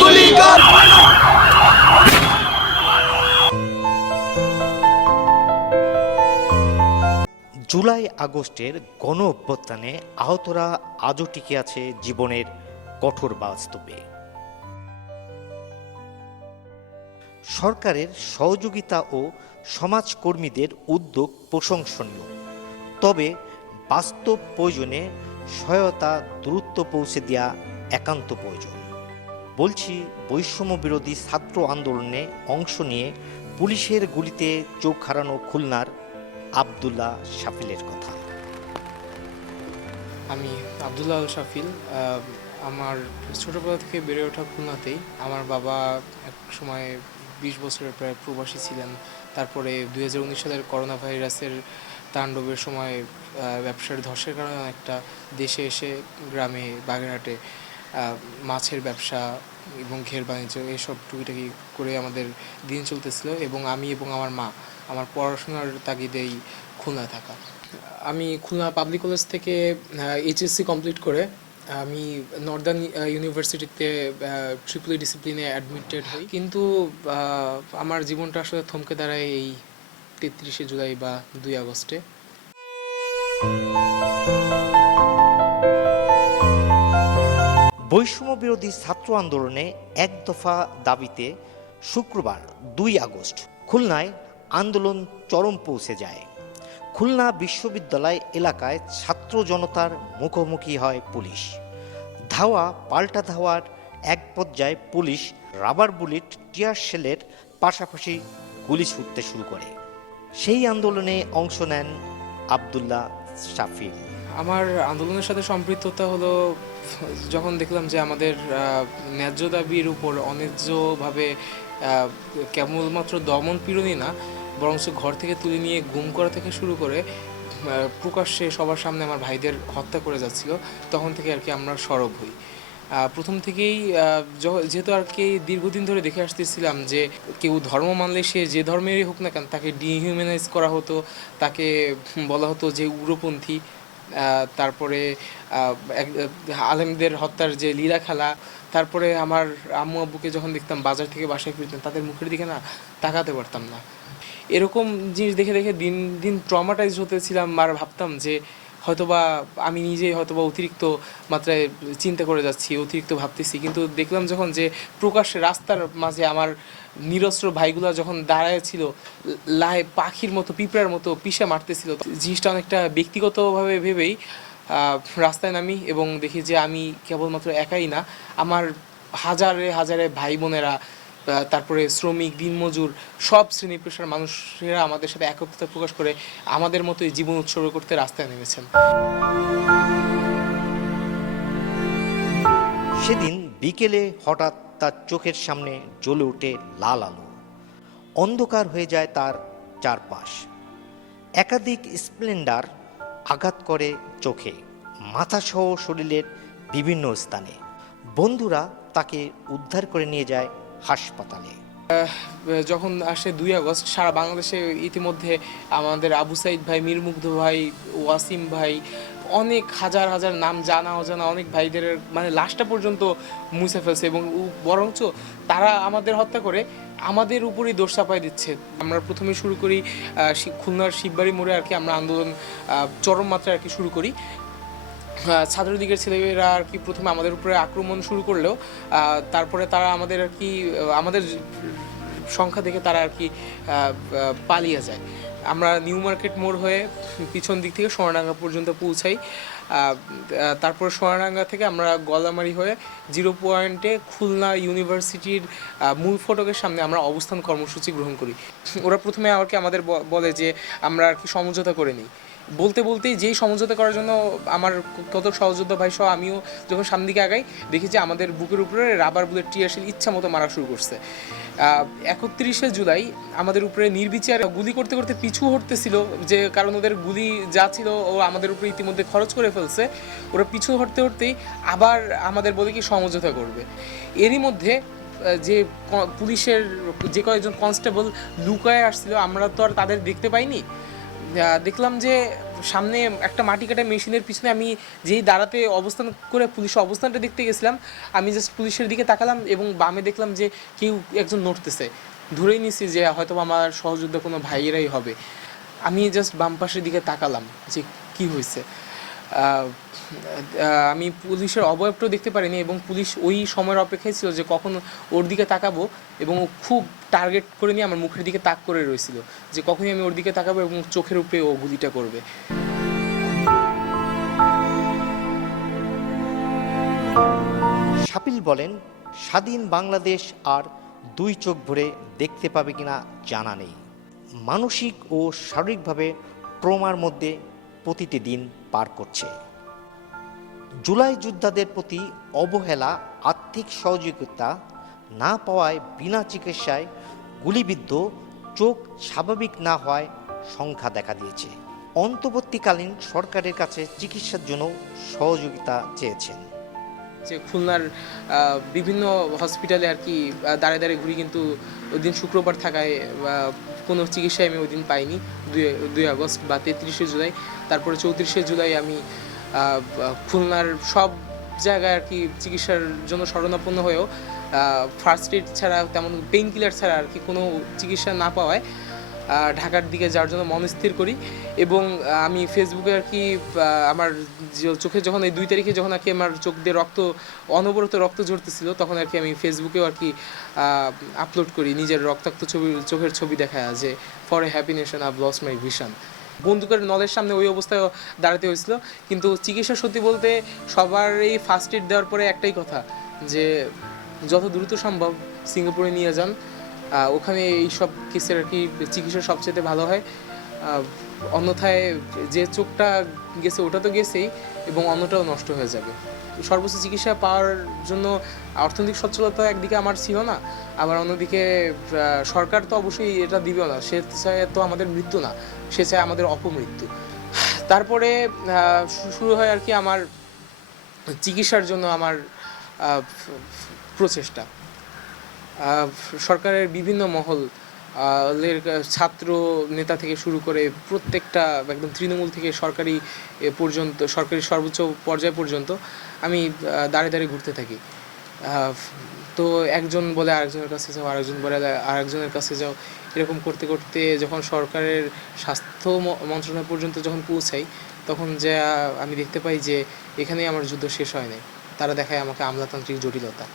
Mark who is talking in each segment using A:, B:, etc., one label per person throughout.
A: গুলি কর।
B: জুলাই আগস্টের গণ অভ্যুত্থানে আহতরা আজও টিকে আছে জীবনের কঠোর বাস্তবে। সরকারের সহযোগিতা ও সমাজকর্মীদের উদ্যোগ প্রশংসনীয়। তবে বাস্তব প্রয়োজনে সহায়তা দ্রুত পৌঁছে দেওয়া একান্ত প্রয়োজন। বলছি বৈষম্য বিরোধী ছাত্র আন্দোলনে অংশ নিয়ে পুলিশের গুলিতে চোখ হারানো খুলনার আবদুল্লাহ শাফিলের কথা।
C: আমি আবদুল্লাহ শাফিল। আমার ছোটোবেলা থেকে বেড়ে ওঠা খুলনাতেই আমার বাবা এক সময় বিশ বছরের প্রায় প্রবাসী ছিলেন। তারপরে দুই হাজার উনিশ সালের করোনা ভাইরাসের তাণ্ডবের সময় ব্যবসার ধসের কারণে একটা দেশে এসে গ্রামে, বাগেরহাটে মাছের ব্যবসা এবং ঘের বাণিজ্য এসব টুকিটাকি করে আমাদের দিন চলতেছিল এবং আমি এবং আমার মা আমার পড়াশোনার তাগিদেই খুলনায় থাকা। আমি খুলনা পাবলিক কলেজ থেকে এইচএসসি কমপ্লিট করে আমি নর্দার্ন ইউনিভার্সিটিতে ট্রিপলি ডিসিপ্লিনে অ্যাডমিটেড হই। কিন্তু আমার জীবনটা আসলে থমকে দাঁড়ায় এই তেত্রিশে জুলাই বা দুই আগস্টে।
B: বৈষম্য বিরোধী ছাত্র আন্দোলনে এক দফা দাবিতে শুক্রবার দুই আগস্ট খুলনায় আন্দোলন চরম পৌঁছে যায়। খুলনা বিশ্ববিদ্যালয় এলাকায় ছাত্র জনতার মুখোমুখি হয় পুলিশ। ধাওয়া, পাল্টা ধাওয়ার এক পর্যায়ে পুলিশ রাবার বুলেট, টিয়ার সেলের পাশাপাশি গুলি ছুটতে শুরু করে। সেই আন্দোলনে অংশ নেন আবদুল্লাহ শাফিল
C: আমার আন্দোলনের সাথে সম্পৃক্ততা হলো, যখন দেখলাম যে আমাদের ন্যায্য দাবির উপর অন্যায্যভাবে কেবলমাত্র দমন পীড়নই না, বরঞ্চ ঘর থেকে তুলে নিয়ে গুম করা থেকে শুরু করে প্রকাশ্যে সবার সামনে আমার ভাইদের হত্যা করে যাচ্ছিল, তখন থেকে আর কি আমরা সরব হই। প্রথম থেকেই যেহেতু আর কি দীর্ঘদিন ধরে দেখে আসতেছিলাম যে কেউ ধর্ম মানলে সে যে ধর্মেরই হোক না কেন, তাকে ডিহিউম্যানাইজ করা হতো, তাকে বলা হতো যে উগ্রপন্থী তারপরে আলেমদের হত্যার যে লীলা খেলা, তারপরে আমার আম্মু আব্বুকে যখন দেখতাম বাজার থেকে বাসায় ফিরতাম, তাদের মুখের দিকে না তাকাতে পারতাম না। এরকম জিনিস দেখে দেখে দিন দিন ট্রমাটাইজ হতেছিলাম, আর ভাবতাম যে হয়তোবা আমি নিজেই হয়তোবা অতিরিক্ত মাত্রায় চিন্তা করে যাচ্ছি, অতিরিক্ত ভাবতেছি। কিন্তু দেখলাম যখন যে প্রকাশ্যে রাস্তার মাঝে আমার নিরস্ত্র ভাইগুলা যখন দাঁড়ায় ছিল লায় পাখির মতো, পিঁপড়ার মতো পিষে মারতেছিল জিনিসটা অনেকটা ব্যক্তিগতভাবে ভেবেই রাস্তায় নামি এবং দেখি যে আমি কেবলমাত্র একাই না, আমার হাজারে হাজারে ভাই বোনেরা তারপরে শ্রমিক, দিনমজুর, সব শ্রেণি পেশার মানুষেরা আমাদের সাথে একত্রতা প্রকাশ করে আমাদের মতোই জীবন উৎসর্গ করতে রাস্তায় নেমেছেন।
B: সেদিন বিকেলে হঠাৎ তার চোখের সামনে জ্বলে ওঠে লাল আলো। অন্ধকার হয়ে যায় তার চারপাশ। একাধিক স্প্লেন্ডার আঘাত করে চোখে, মাথাসহ শরীরের বিভিন্ন স্থানে। বন্ধুরা তাকে উদ্ধার করে নিয়ে যায় হাসপাতালে।
C: যখন আসে দুই আগস্ট, সারা বাংলাদেশে ইতিমধ্যে আমাদের আবু সাইদ ভাই, মীরমুগ্ধ ভাই, ওয়াসিম ভাই, অনেক হাজার হাজার নাম জানা, অজানা অনেক ভাইদের মানে লাশটা পর্যন্ত মুছে ফেলছে এবং বরঞ্চ তারা আমাদের হত্যা করে, আমাদের উপরেই দোষ চাপাই দিচ্ছে। আমরা প্রথমে শুরু করি খুলনার শিববাড়ি মোড়ে আর কি আমরা আন্দোলন চরম মাত্রায় আর কি শুরু করি। ছাত্রলীগের ছেলেমেয়েরা আর কি প্রথমে আমাদের উপরে আক্রমণ শুরু করলেও তারপরে তারা আমাদের আর কি আমাদের সংখ্যা দেখে তারা আর কি পালিয়ে যায়। আমরা নিউ মার্কেট মোড় হয়ে পিছন দিক থেকে সোনাডাঙ্গা পর্যন্ত পৌঁছাই। তারপর সোনাডাঙ্গা থেকে আমরা গলামারি হয়ে জিরো পয়েন্টে খুলনা ইউনিভার্সিটির মূল ফটকের সামনে আমরা অবস্থান কর্মসূচি গ্রহণ করি। ওরা প্রথমে আর কি আমাদের বলে যে আমরা আর কি সমঝোতা করে নিই। বলতে বলতেই যেই সমঝোতা করার জন্য আমার কত সহযোদ্ধা ভাই সহ আমিও যখন সামনের দিকে আগাই, দেখি যে আমাদের বুকের উপরে রাবার বুলেট টিয়ারশিল ইচ্ছা মতো মারা শুরু করছে। একত্রিশে জুলাই আমাদের উপরে নির্বিচারে গুলি করতে করতে পিছু হটতেছিল, যে কারণ ওদের গুলি যা ছিল ও আমাদের উপরে ইতিমধ্যে খরচ করে ফেলছে, ওরা পিছু হটতে হটতেই আবার আমাদের বলে কি সমঝোতা করবে। এরই মধ্যে যে পুলিশের যে কয়েকজন কনস্টেবল লুকায় আসছিল, আমরা তো আর তাদের দেখতে পাইনি। দেখলাম যে সামনে একটা মাটি কাটা মেশিনের পিছনে আমি যেই দাঁড়াতে অবস্থান করে পুলিশের অবস্থানটা দেখতে গেছিলাম, আমি জাস্ট পুলিশের দিকে তাকালাম এবং বামে দেখলাম যে কেউ একজন নড়তেছে। ধরেই নিছি যে হয়তো আমার সহযোদ্ধা কোনো ভাইয়েরাই হবে। আমি জাস্ট বাম পাশের দিকে তাকালাম যে কি হয়েছে। আমি পুলিশের অবয়বটাও দেখতে পারিনি এবং পুলিশ ওই সময়ের অপেক্ষায় ছিল যে কখন ওর দিকে তাকাবো এবং ও খুব টার্গেট করে নিয়ে আমার মুখের দিকে তাক করে রয়েছিল যে কখনই আমি ওর দিকে তাকাবো এবং চোখের উপরে ও গুলিটা করবে।
B: শাপিল বলেন, স্বাধীন বাংলাদেশ আর দুই চোখ ভরে দেখতে পাবে কিনা জানা নেই। মানসিক ও শারীরিকভাবে ট্রমার মধ্যে প্রতিটি দিন পার করছে। জুলাই যোদ্ধাদের প্রতি অবহেলা, আর্থিক সহযোগিতা না পাওয়ায় বিনা চিকিৎসায় গুলিবিদ্ধ, চোখ স্বাভাবিক না হওয়ায় সংখ্যা দেখা দিয়েছে। অন্তর্বর্তীকালীন সরকারের কাছে চিকিৎসার জন্য সহযোগিতা চেয়েছেন।
C: যে খুলনার বিভিন্ন হসপিটালে আর কি দাঁড়িয়ে দাঁড়িয়ে ঘুরি কিন্তু ওই দিন শুক্রবার থাকায় কোনো চিকিৎসায় আমি ওই দিন পাইনি। দুই দুই আগস্ট বা তেত্রিশে জুলাই। তারপরে চৌত্রিশে জুলাই আমি খুলনার সব জায়গায় আর কি চিকিৎসার জন্য শরণাপন্ন হয়েও ফার্স্ট এড ছাড়া তেমন পেইন কিলার ছাড়া আর কি কোনো চিকিৎসা না পাওয়ায় ঢাকার দিকে যাওয়ার জন্য মনস্থির করি এবং আমি ফেসবুকে আর কি আমার চোখে যখন এই দুই তারিখে যখন আর কি আমার চোখ দিয়ে রক্ত, অনবরত রক্ত ঝরতেছিল, তখন আর কি আমি ফেসবুকেও আর কি আপলোড করি নিজের রক্তাক্ত ছবি, চোখের ছবি দেখা যে for a happy nation of loss my vision বন্দুকের নলের সামনে ওই অবস্থায় দাঁড়াতে হয়েছিল, কিন্তু চিকিৎসা সত্যি বলতে সবারই ফার্স্ট এড দেওয়ার পরে একটাই কথা, যে যত দ্রুত সম্ভব সিঙ্গাপুরে নিয়ে যান ওখানে এই সব কেসের আর কি চিকিৎসা সবচেয়ে ভালো হয়। অন্যথায় যে চোখটা গেছে ওটা তো গেছেই এবং অন্যটাও নষ্ট হয়ে যাবে। সর্বোচ্চ চিকিৎসা পাওয়ার জন্য অর্থনৈতিক সচ্ছলতা একদিকে আমার ছিল না, আবার অন্যদিকে সরকার তো অবশ্যই এটা দিবেও না। সে চায় তো আমাদের মৃত্যু না, সে চায় আমাদের অপমৃত্যু। তারপরে শুরু হয় আর কি আমার চিকিৎসার জন্য আমার প্রচেষ্টা। সরকারের বিভিন্ন মহল লের ছাত্র নেতা থেকে শুরু করে প্রত্যেকটা একদম তৃণমূল থেকে সরকারি পর্যন্ত, সরকারি সর্বোচ্চ পর্যায় পর্যন্ত আমি দাঁড়িয়ে দাঁড়িয়ে ঘুরতে থাকি। তো একজন বলে আরেকজনের কাছে যাও, আরেকজন বলে আরেকজনের কাছে যাও, এরকম করতে করতে যখন সরকারের স্বাস্থ্য মন্ত্রণালয় পর্যন্ত যখন পৌঁছাই, তখন যে আমি দেখতে পাই যে এখানেই আমার যুদ্ধ শেষ হয় নাই। তারা দেখায় আমাকে আমলাতান্ত্রিক জটিলতা।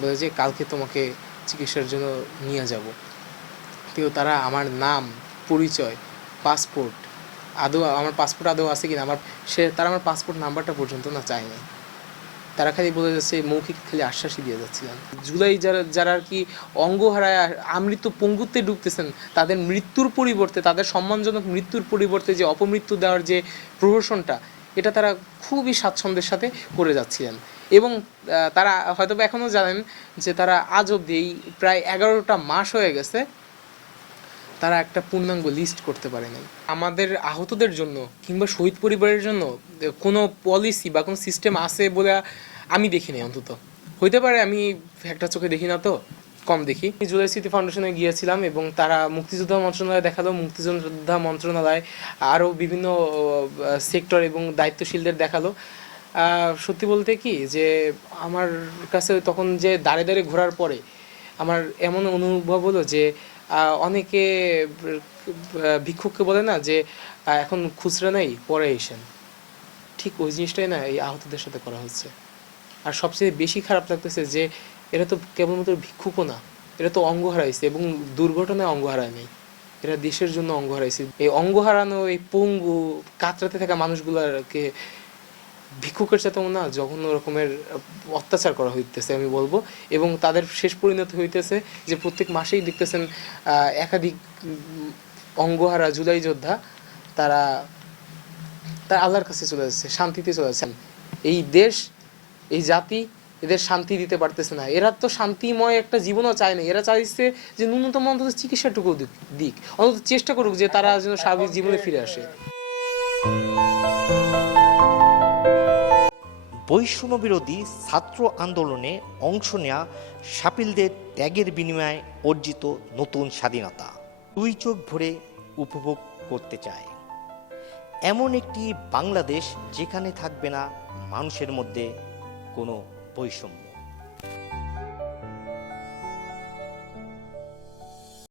C: বলে যে কালকে তোমাকে চিকিৎসার জন্য নিয়ে যাব। তো তারা আমার নাম, পরিচয়, পাসপোর্ট আদৌ, আমার পাসপোর্ট আদৌ আছে কিনা, আমার, সে, তারা আমার পাসপোর্ট নাম্বারটা পর্যন্ত না চায়নি তারা খালি বলে যাচ্ছে, মৌখিক খালি আশ্বাসই দিয়ে যাচ্ছিলেন জুলাই যারা যারা আর কি অঙ্গ হারায় আমৃত্যু পঙ্গুত্বে ডুবতেছেন, তাদের মৃত্যুর পরিবর্তে, তাদের সম্মানজনক মৃত্যুর পরিবর্তে যে অপমৃত্যু দেওয়ার যে প্রহসনটা এটা তারা খুবই স্বাচ্ছন্দ্যের সাথে করে যাচ্ছিলেন। এবং তারা হয়তো এখনও জানেন যে তারা আজ এই প্রায় এগারোটা মাস হয়ে গেছে তারা একটা পূর্ণাঙ্গ লিস্ট করতে পারে নাই। আমাদের আহতদের জন্য কিংবা শহীদ পরিবারের জন্য কোনো পলিসি বা কোনো সিস্টেম আছে বলে আমি দেখিনি অন্তত। হইতে পারে আমি একটা চোখে দেখি না তো। কম দেখি। জুলাই স্মৃতি ফাউন্ডেশনে গিয়েছিলাম এবং তারা মুক্তিযোদ্ধা মন্ত্রণালয় দেখাল। মুক্তিযোদ্ধা মন্ত্রণালয় আরও বিভিন্ন সেক্টর এবং দায়িত্বশীলদের দেখাল। সত্যি বলতে কি যে আমার কাছে তখন যে দাঁড়ে দাঁড়িয়ে ঘোরার পরে আমার এমন অনুভব হলো যে অনেকে ভিক্ষুককে বলে না যে এখন খুচরা নেই, পরে এসেন। ঠিক ওই জিনিসটাই না এই আহতদের সাথে করা হচ্ছে। আর সবচেয়ে বেশি খারাপ লাগতেছে যে এরা তো কেবলমাত্র ভিক্ষুকও না, এরা তো অঙ্গ হারাইছে এবং দুর্ঘটনায় অঙ্গ হারায় নেই এরা দেশের জন্য অঙ্গ হারাইছে। এই অঙ্গ হারানো, এই পঙ্গু, কাতরাতে থাকা মানুষগুলোকে ভিক্ষুকের সাথেও না, জঘন্য রকমের অত্যাচার করা হইতেছে আমি বলব। এবং তাদের শেষ পরিণত হইতেছে যে প্রত্যেক মাসেই দেখতেছেন একাধিক অঙ্গহারা জুলাই যোদ্ধা তারা, তার আল্লাহর কাছে চলে যাচ্ছে, শান্তিতে চলে যাচ্ছেন এই দেশ, এই জাতি এদের শান্তি দিতে পারতেছে না। এরা তো শান্তিময় একটা জীবনও চায় না। এরা চাইছে যে ন্যূনতম অন্তত চিকিৎসাটুকু দিক- অন্তত চেষ্টা করুক যে তারা যেন স্বাভাবিক জীবনে ফিরে আসে।
B: বৈষম্য বিরোধী ছাত্র আন্দোলনে অংশ নেয়া সাপিলদের ত্যাগের বিনিময়ে অর্জিত নতুন স্বাধীনতা দুই চোখ ভরে উপভোগ করতে চায়। এমন একটি বাংলাদেশ যেখানে থাকবে না মানুষের মধ্যে কোনো বৈষম্য।